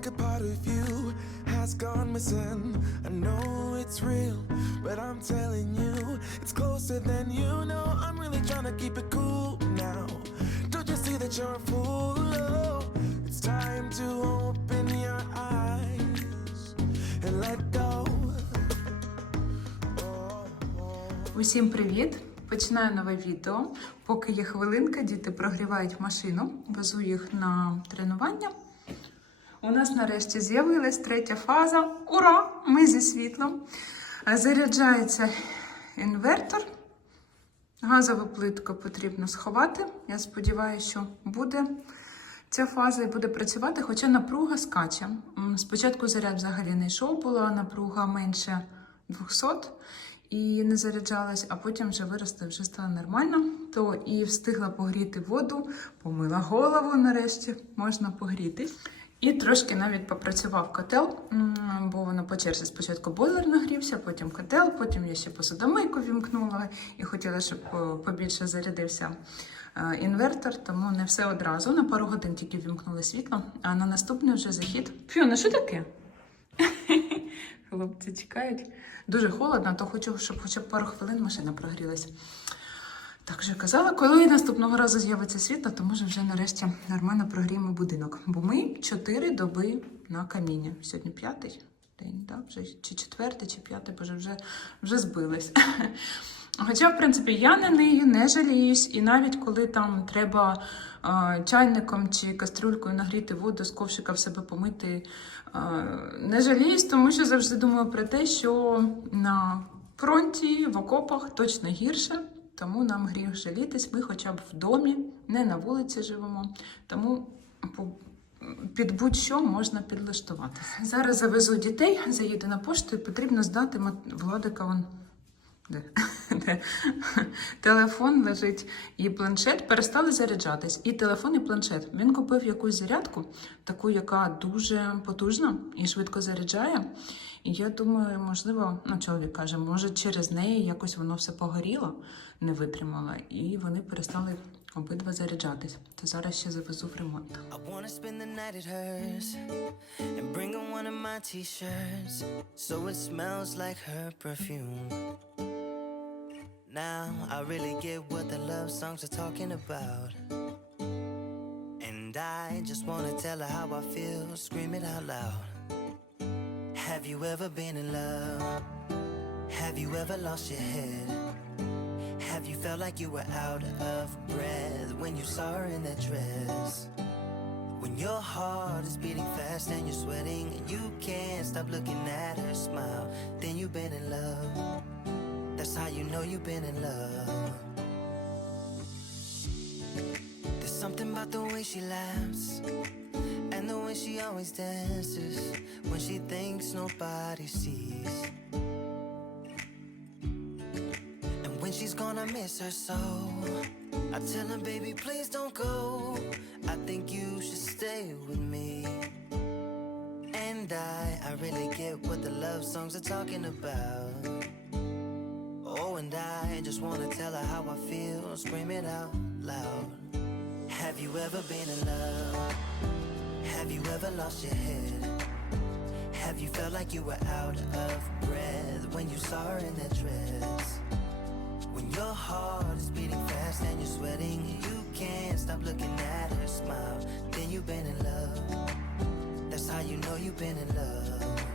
like a part of you has gone missing. I know it's real, but I'm telling you, it's closer than you know. I'm really trying to keep it cool now. Don't you see that you're a fool? Oh, it's time to open your eyes and let go. Oh, oh. Усім привіт! Починаю нове відео. Поки є хвилинка, діти прогрівають машину, везу їх на тренування. У нас нарешті з'явилась третя фаза. Ура! Ми зі світлом. Е, Заряджається інвертор. Газову плитку потрібно сховати. Я сподіваюся, що буде ця фаза і буде працювати, хоча напруга скаче. Спочатку заряд взагалі не йшов, була напруга менше 200 і не заряджалась, а потім вже виросте, вже стало нормально. То і встигла погріти воду, помила голову нарешті, можна погріти. І трошки навіть попрацював котел, бо воно по черзі спочатку бойлер нагрівся, потім котел, потім я ще посудомийку вімкнула і хотіла, щоб побільше зарядився е, інвертор, тому не все одразу. На пару годин тільки вімкнули світло, а на наступний вже захід. Фіона, що таке? Хлопці чекають. Дуже холодно, то хочу, щоб хоча б пару хвилин машина прогрілася. Так вже казала, коли наступного разу з'явиться світло, то може вже нарешті нормально прогріємо будинок. Бо ми чотири доби на каміння. Сьогодні п'ятий день, так? Вже чи четвертий, чи п'ятий, боже, вже, вже збились. Хоча, в принципі, я на неї не жаліюсь, і навіть коли там треба е, чайником чи кастрюлькою нагріти воду з ковшика в себе помити, е, не жаліюсь, тому що завжди думаю про те, що на фронті, в окопах точно гірше. Тому нам гріх жалітись, ми хоча б в домі, не на вулиці живемо. Тому під будь-що можна підлаштуватися. Зараз завезу дітей, заїду на пошту і потрібно здати Владика. Он де? Де? Телефон лежить і планшет перестали заряджатись. І телефон, і планшет. Він купив якусь зарядку, таку, яка дуже потужна і швидко заряджає. І я думаю, можливо, ну, чоловік каже, може через неї якось воно все погоріло, не витримало, і вони перестали обидва заряджатись. То зараз ще завезу в ремонт. Now I really get what the love songs are talking about. And I just wanna tell her how I feel, scream it out loud. Have you ever been in love? Have you ever lost your head? Have you felt like you were out of breath when you saw her in that dress? When your heart is beating fast and you're sweating and you can't stop looking at her smile, then you've been in love. That's how you know you've been in love. The way she laughs and the way she always dances when she thinks nobody sees. And when she's gone, I miss her so. I tell her, baby, please don't go. I think you should stay with me. And I, I really get what the love songs are talking about. Oh, and I just wanna tell her how I feel, scream it out loud. Have you ever been in love? Have you ever lost your head? Have you felt like you were out of breath when you saw her in that dress? When your heart is beating fast and you're sweating, you can't stop looking at her smile, then you've been in love. That's how you know you've been in love.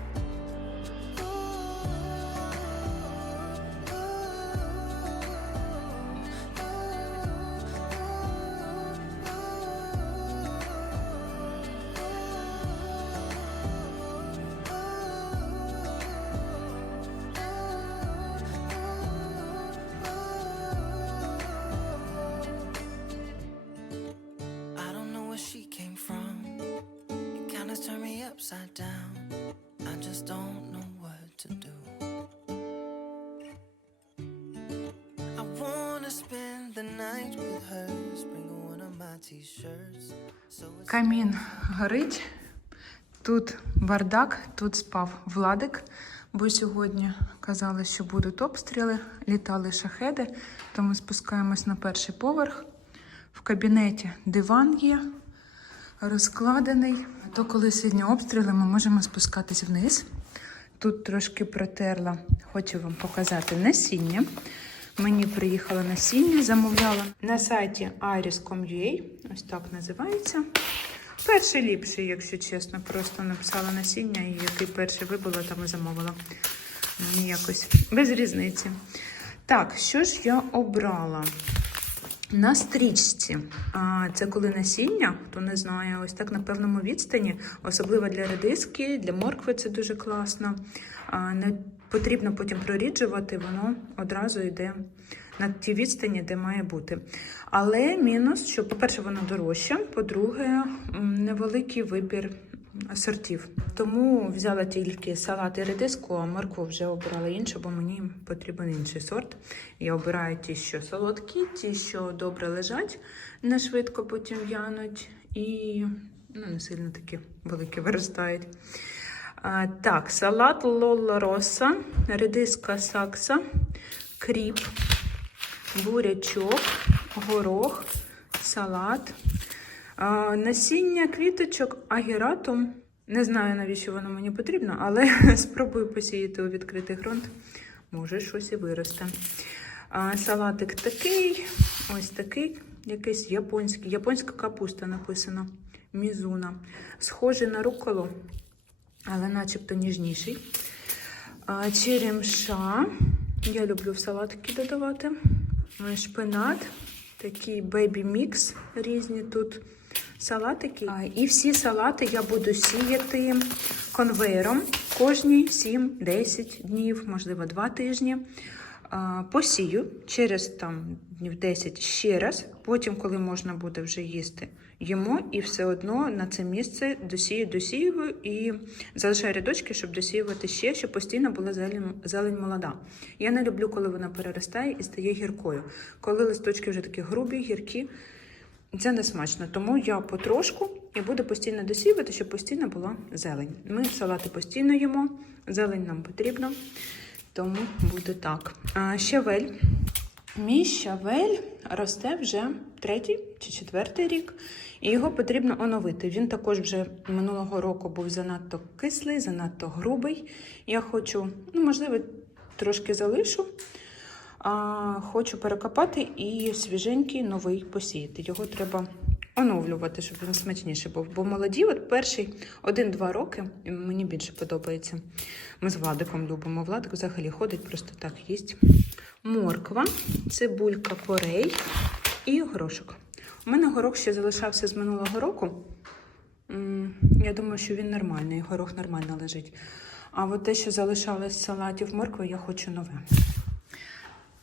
Камін горить. Тут бардак, тут спав Владик, бо сьогодні казали, що будуть обстріли, літали шахеди, тому спускаємось на перший поверх. В кабінеті диван є, розкладений. То коли сьогодні обстріли, ми можемо спускатись вниз. Тут трошки протерла, хочу вам показати насіння. Мені приїхало насіння, замовляла на сайті iris.com.ua, ось так називається. Перший ліпший, якщо чесно, просто написала насіння і який перший вибила, там і замовила. Мені якось без різниці. Так, що ж я обрала? На стрічці. Це коли насіння, хто не знає, ось так на певному відстані, особливо для редиски, для моркви це дуже класно. А, Не потрібно потім проріджувати, воно одразу йде на ті відстані, де має бути. Але мінус, що, по-перше, воно дорожче, по-друге, невеликий вибір сортів. Тому взяла тільки салат і редиску, а моркву вже обрала іншу, бо мені потрібен інший сорт. Я обираю ті, що солодкі, ті, що добре лежать, не швидко потім в'януть і ну, не сильно такі великі виростають. Так, салат Лолла Роса, редиска сакса, кріп, бурячок, горох, салат. Насіння квіточок агіратум. Не знаю, навіщо воно мені потрібно, але спробую посіяти у відкритий ґрунт. Може, щось і виросте. Салатик такий, ось такий, якийсь японський. Японська капуста написано. Мізуна. Схожий на руколу, але начебто ніжніший. Черемша. Я люблю в салатики додавати. Шпинат, такий бейбі-мікс різні тут салатики. І всі салати я буду сіяти конвейером кожні 7-10 днів, можливо, 2 тижні. Посію через там днів 10 ще раз. Потім, коли можна буде вже їсти, їмо і все одно на це місце досію, досіюю і залишаю рядочки, щоб досіювати ще, щоб постійно була зелень, зелень молода. Я не люблю, коли вона переростає і стає гіркою. Коли листочки вже такі грубі, гіркі, це не смачно. Тому я потрошку і буду постійно досіювати, щоб постійно була зелень. Ми салати постійно їмо, зелень нам потрібно, тому буде так. А, щавель. Мій щавель росте вже третій чи четвертий рік, і його потрібно оновити. Він також вже минулого року був занадто кислий, занадто грубий. Я хочу, ну, можливо, трошки залишу. А, хочу перекопати і свіженький новий посіяти. Його треба оновлювати, щоб він смачніший був. Бо молоді, от перший один-два роки мені більше подобається. Ми з Владиком любимо. Владик взагалі ходить, просто так їсть. Морква, цибулька порей і горошок. У мене горох ще залишався з минулого року. Я думаю, що він нормальний, горох нормально лежить. А от те, що залишалось з салатів моркви, я хочу нове.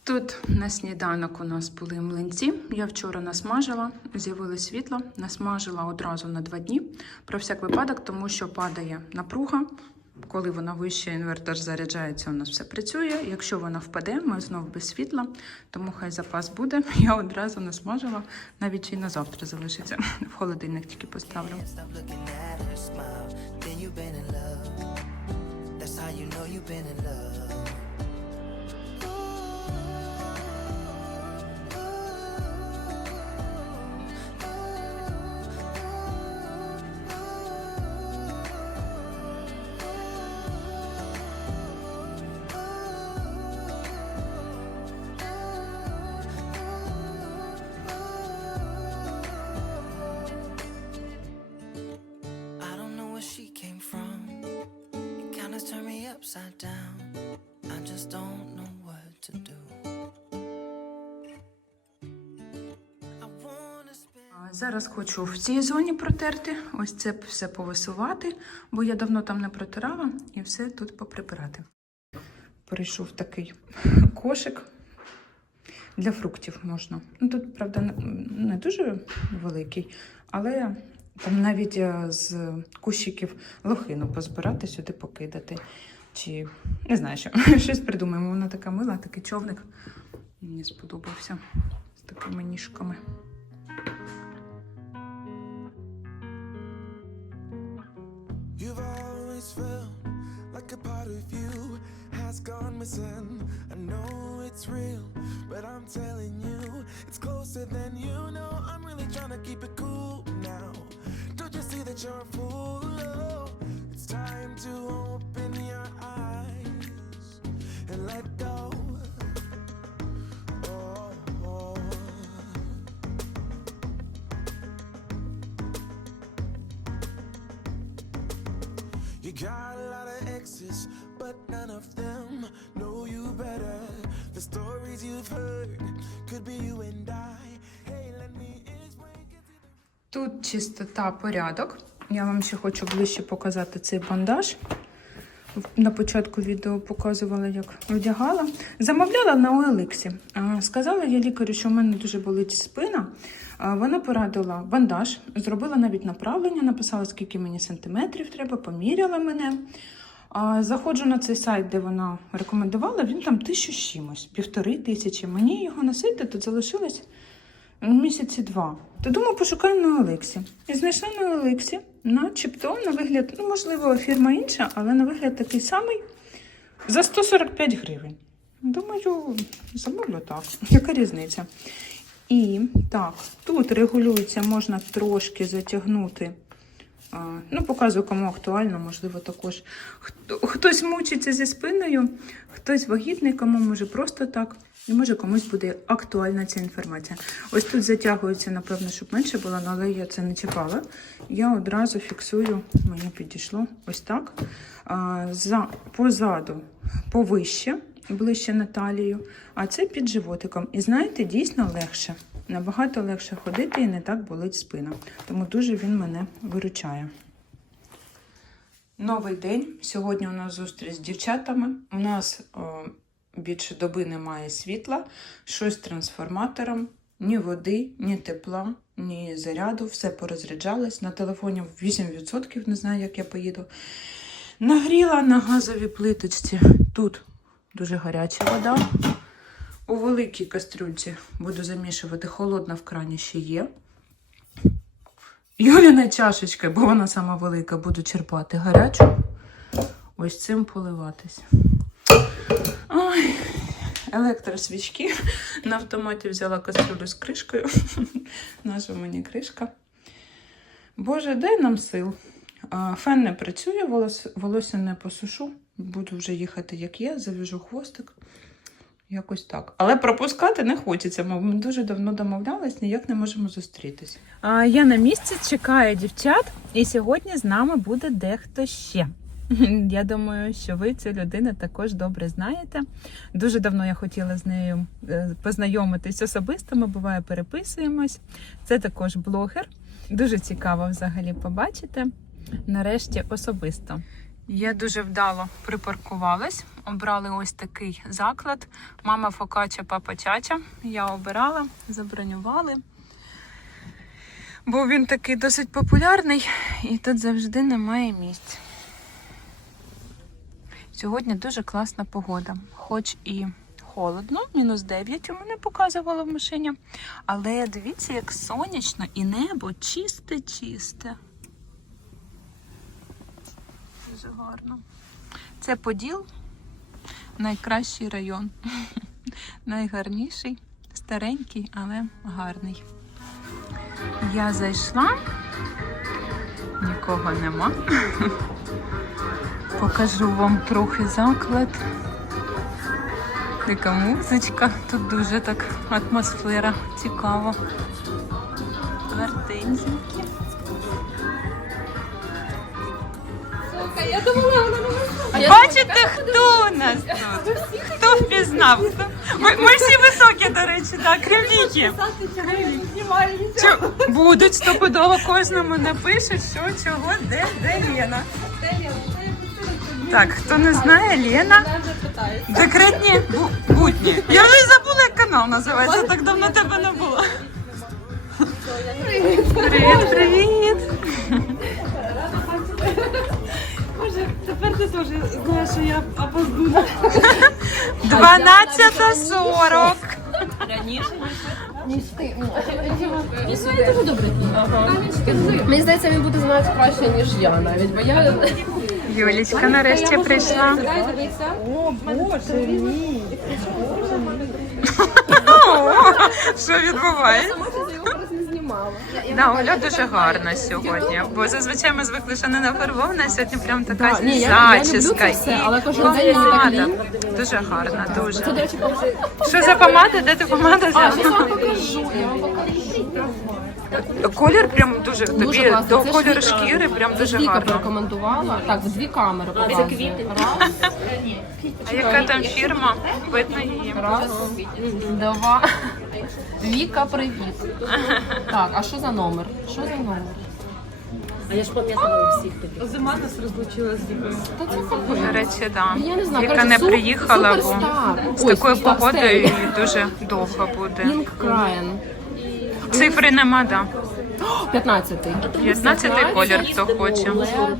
Тут на сніданок у нас були млинці. Я вчора насмажила, з'явилось світло, насмажила одразу на два дні. Про всяк випадок, тому що падає напруга. Коли вона вище, інвертор заряджається, у нас все працює. Якщо вона впаде, ми знов без світла, тому хай запас буде. Я одразу насмажила, навіть і на завтра залишиться. В холодильник тільки поставлю. You've been in love. To do. Зараз хочу в цій зоні протерти, ось це все повисувати, бо я давно там не протирала і все тут поприбирати. Прийшов такий кошик для фруктів можна. Ну, тут, правда, не- не дуже великий, але там навіть е, з кущиків лохину позбирати, сюди покидати. Чи не знаю, що щось придумаємо. Вона така мила, такий човник. Мені сподобався з такими ніжками. Felt like a part of you know I'm you, you really trying to keep it cool now. Don't that you're a. You got a lot of exes, but none of them know you better. The stories you've heard could be you and I. Hey, let me. Тут чистота, порядок. Я вам ще хочу ближче показати цей бандаж. На початку відео показувала, як вдягала. Замовляла на OLX. Сказала я лікарю, що в мене дуже болить спина. Вона порадила бандаж, зробила навіть направлення, написала, скільки мені сантиметрів треба, поміряла мене. Заходжу на цей сайт, де вона рекомендувала, він там тисячу чимось, півтори тисячі. Мені його носити тут залишилось місяці два. То думаю, пошукаю на Олексі. І знайшла на Олексі, начебто, на вигляд, ну, можливо, фірма інша, але на вигляд такий самий за 145 гривень. Думаю, замовлю так. Яка різниця? І так, тут регулюється, можна трошки затягнути. Ну, показую, кому актуально, можливо, також. Хтось мучиться зі спиною, хтось вагітний, кому може просто так. І може комусь буде актуальна ця інформація. Ось тут затягується, напевно, щоб менше було, але я це не чекала. Я одразу фіксую, мені підійшло ось так. За, позаду повище, ближче на талію, а це під животиком. І знаєте, дійсно легше. Набагато легше ходити і не так болить спина. Тому дуже він мене виручає. Новий день. Сьогодні у нас зустріч з дівчатами. У нас о, більше доби немає світла, щось з трансформатором, ні води, ні тепла, ні заряду. Все порозряджалось. На телефоні 8%, не знаю, як я поїду. Нагріла на газовій плиточці. Тут дуже гаряча вода. У великій кастрюльці буду замішувати, холодна в крані ще є. Юліна чашечка, бо вона сама велика, буду черпати гарячу. Ось цим поливатись. Ой, електросвічки. На автоматі взяла кастрюлю з кришкою. Наша мені кришка. Боже, дай нам сил. Фен не працює, волосся не посушу. Буду вже їхати, як є, зав'яжу хвостик. Якось так. Але пропускати не хочеться. Ми дуже давно домовлялись, ніяк не можемо зустрітись. Я на місці чекаю дівчат, і сьогодні з нами буде дехто ще. Я думаю, що ви цю людину також добре знаєте. Дуже давно я хотіла з нею е, познайомитись особисто. Ми буває переписуємось. Це також блогер. Дуже цікаво взагалі побачити. Нарешті особисто. Я дуже вдало припаркувалась. Обрали ось такий заклад. Мама Фокача, папа Чача. Я обирала, забронювали. Бо він такий досить популярний і тут завжди немає місць. Сьогодні дуже класна погода, хоч і холодно, мінус 9 у мене показувало в машині. Але дивіться, як сонячно і небо чисте-чисте. Дуже гарно. Це Поділ, найкращий район. Найгарніший, старенький, але гарний. Я зайшла, нікого нема. Покажу вам трохи заклад. Така музичка, тут дуже так атмосфера цікава. Гартензінькі. Бачите, хто у нас тут? Хто впізнав? Хто? Ми, ми всі високі, до речі, так, кривніки. Чо, будуть стопудово кожному напишуть, що, чого, де, де Лена. Так, хто не знає, Лена. Декретні бу- будні. Я вже й забула, як канал називається, так давно тебе не було. Привіт, привіт. тепер ти теж знаєш, що я опоздую. 12.40. Мені здається, він буде знати краще, ніж я навіть, бо я... Юлічка нарешті прийшла. О, Боже мій! Що відбувається? Да, Оля дуже гарна сьогодні, бо зазвичай ми звикли, що не нафарбована, а сьогодні прям така Да, ні, я- я люблю зачіска. це все, але кожен день мені так помада. Дуже гарна, Це, до дуже. речі. Що за помада? Де ти помада А, взяла? я вам покажу, я вам покажу. Колір прям дуже тобі класно. до Це ж кольору шкіри прям дуже Віка гарно. порекомендувала. Так, в дві камери показує. Раз, А яка там фірма? Видно її. раз, два. Віка, привіт. Так, а що за номер? Що за номер? А я ж пом'язала усіх таких. Озима нас розлучила з Та це. До речі, да. Я не знаю, Яка коротше, не суп- приїхала, бо суперстар. з такою погодою дуже довго буде. Pink Crayon. Цифри нема, да. 15-й. 15 колір, хто хоче.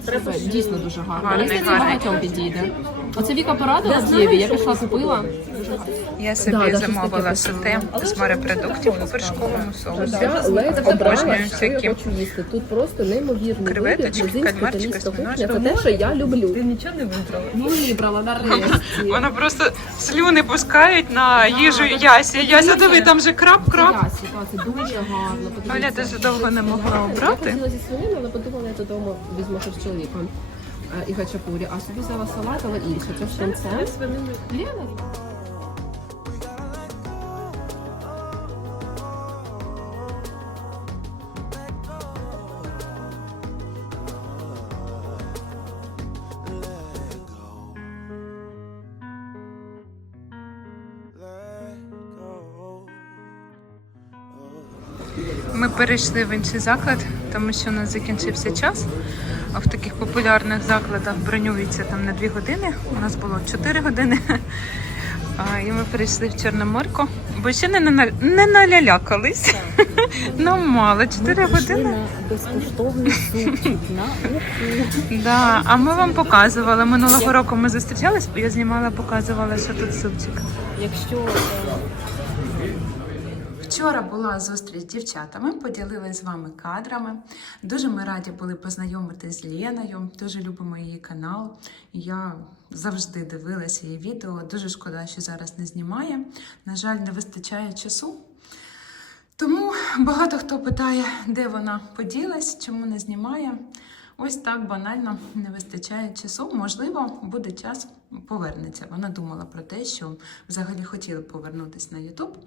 Це Дійсно дуже гарно. Гарний, Мені здається, гарний. багатьом підійде. Оце Віка порадила в Єві, я пішла купила. Я Да, собі да, щось замовила таке соте з морепродуктів у вершковому соусі. Обожнюю я всякі хочу їсти. Тут просто неймовірний креветочки, вибір, грузинська, кальмарчики, італійська кухня. Це те, що я люблю. Ти нічого не вибрала? Ну, вибрала нарешті. Вона просто слюни пускають на їжу Ясі. Яся, диви, там же краб, краб. Ясі, та, це дуже гарно. Подивіться. Оля дуже довго не могла Я обрати. хотіла зі свинини, але подумала, я додому візьму щось з чоловіком. Е, І хачапурі, а собі взяла салат, але інше. Це ж. Лена? Ми перейшли в інший заклад, тому що у нас закінчився час. А в таких популярних закладах бронюється там на 2 години. У нас було 4 години. А, і ми перейшли в Чорноморку, бо ще не, на, не налялякались. Нам мало, 4 години. Безкоштовний супчик на. Да, а ми вам показували. Минулого року ми зустрічались, я знімала, показувала, що тут супчик. Якщо Вчора була зустріч з дівчатами, поділилась з вами кадрами. Дуже ми раді були познайомитись з Леною. Дуже любимо її канал. Я завжди дивилася її відео. Дуже шкода, що зараз не знімає. На жаль, не вистачає часу. Тому багато хто питає, де вона поділась, чому не знімає. Ось так банально не вистачає часу. Можливо, буде час, повернеться. Вона думала про те, що взагалі хотіла повернутися на Ютуб.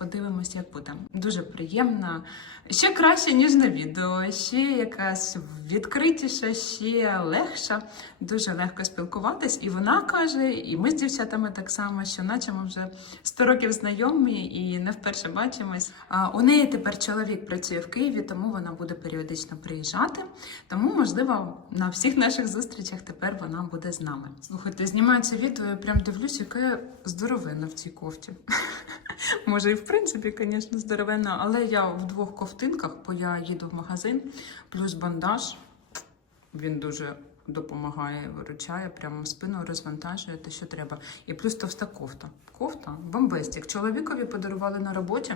Подивимось, як буде. Дуже приємна. Ще краще, ніж на відео, ще якась відкритіша, ще легша. Дуже легко спілкуватись. І вона каже, і ми з дівчатами так само, що наче ми вже 100 років знайомі і не вперше бачимось. А у неї тепер чоловік працює в Києві, тому вона буде періодично приїжджати. Тому, можливо, на всіх наших зустрічах тепер вона буде з нами. Слухайте, знімаю це відео, я прям дивлюсь, яке я здоровенна в цій кофті. Може, і в принципі, звісно, здоровенна, але я в двох ковтинках, бо я їду в магазин, плюс бандаж. Він дуже допомагає, виручає, прямо спину розвантажує те, що треба. І плюс товста кофта. Кофта бомбестик. Чоловікові подарували на роботі.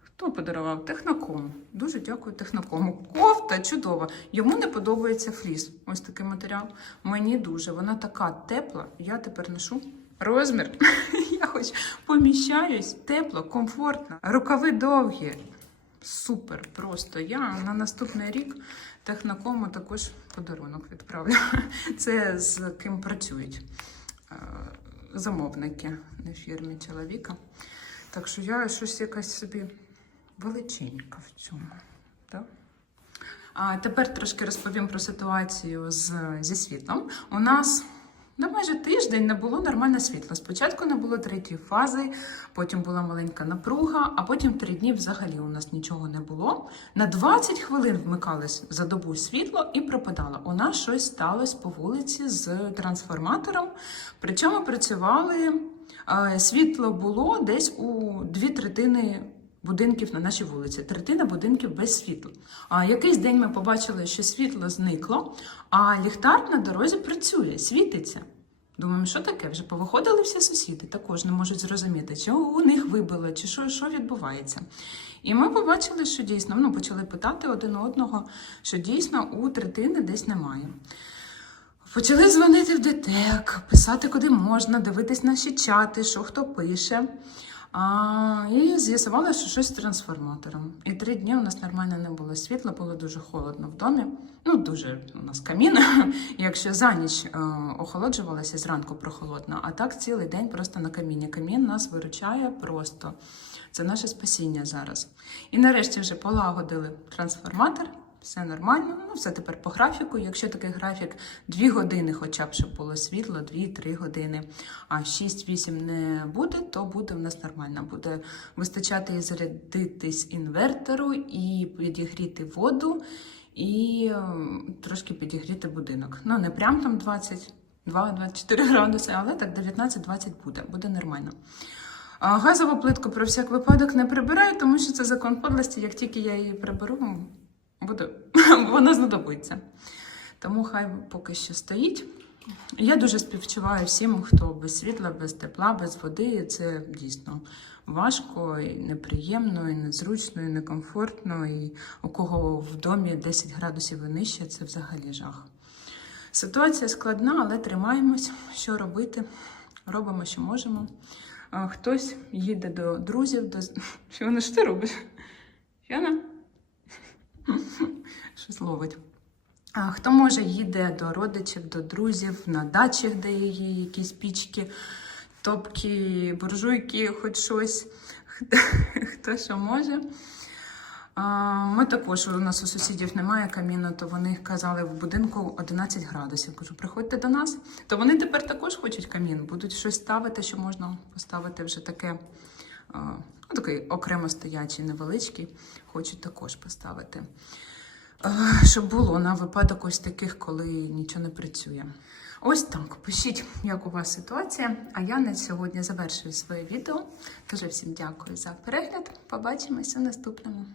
Хто подарував? Техноком. Дуже дякую технокому. Кофта чудова. Йому не подобається фліс. Ось такий матеріал. Мені дуже. Вона така тепла. Я тепер ношу розмір. Хоч поміщаюсь, тепло, комфортно. Рукави довгі. Супер, просто. Я на наступний рік технокому також подарунок відправлю. Це з ким працюють е, замовники на фірмі чоловіка. Так що я щось якась собі величенька в цьому. Так? А тепер трошки розповім про ситуацію з, зі світлом. У нас на майже тиждень не було нормальне світло. Спочатку не було третьої фази, потім була маленька напруга, а потім три дні взагалі у нас нічого не було. На 20 хвилин вмикалось за добу світло і пропадало. У нас щось сталося по вулиці з трансформатором. Причому працювали е, світло було десь у дві третини будинків на нашій вулиці. Третина будинків без світла. А якийсь день ми побачили, що світло зникло, а ліхтар на дорозі працює, світиться. Думаємо, що таке? Вже повиходили всі сусіди, також не можуть зрозуміти, чи у них вибило, чи що, що відбувається. І ми побачили, що дійсно ну, почали питати один одного, що дійсно у третини десь немає. Почали дзвонити в ДТЕК, писати куди можна, дивитись наші чати, що хто пише. А, і з'ясували, що щось з трансформатором. І три дні у нас нормально не було світла, було дуже холодно в домі. Ну, дуже у нас камін. Якщо за ніч е, охолоджувалося, зранку прохолодно, а так цілий день просто на каміні. Камін нас виручає просто. Це наше спасіння зараз. І нарешті вже полагодили трансформатор. Все нормально, ну все тепер по графіку. Якщо такий графік 2 години, хоча б щоб було світло, 2-3 години, а 6-8 не буде, то буде в нас нормально. Буде вистачати і зарядитись інвертору, і підігріти воду, і трошки підігріти будинок. Ну, не прям там 22-24 градуси, але так 19-20 буде, буде нормально. Газову плитку про всяк випадок не прибираю, тому що це закон подлості. Як тільки я її приберу, буде, вона знадобиться. Тому хай поки що стоїть. Я дуже співчуваю всім, хто без світла, без тепла, без води. Це дійсно важко, і неприємно, і незручно, і некомфортно. І у кого в домі 10 градусів і нижче, це взагалі жах. Ситуація складна, але тримаємось. Що робити? Робимо, що можемо. Хтось їде до друзів, до... Фіона, що ти робиш? Фіона? Щось ловить. А хто може, їде до родичів, до друзів, на дачах, де є якісь пічки, топки, буржуйки, хоч щось. Хто що може. Ми також, у нас у сусідів немає каміну, то вони казали в будинку 11 градусів. Кажу, приходьте до нас. То вони тепер також хочуть камін, будуть щось ставити, що можна поставити вже таке, ну, такий окремо стоячий, невеличкий, хочу також поставити. Щоб було на випадок ось таких, коли нічого не працює. Ось так. Пишіть, як у вас ситуація. А я на сьогодні завершую своє відео. Дуже всім дякую за перегляд. Побачимося в наступному.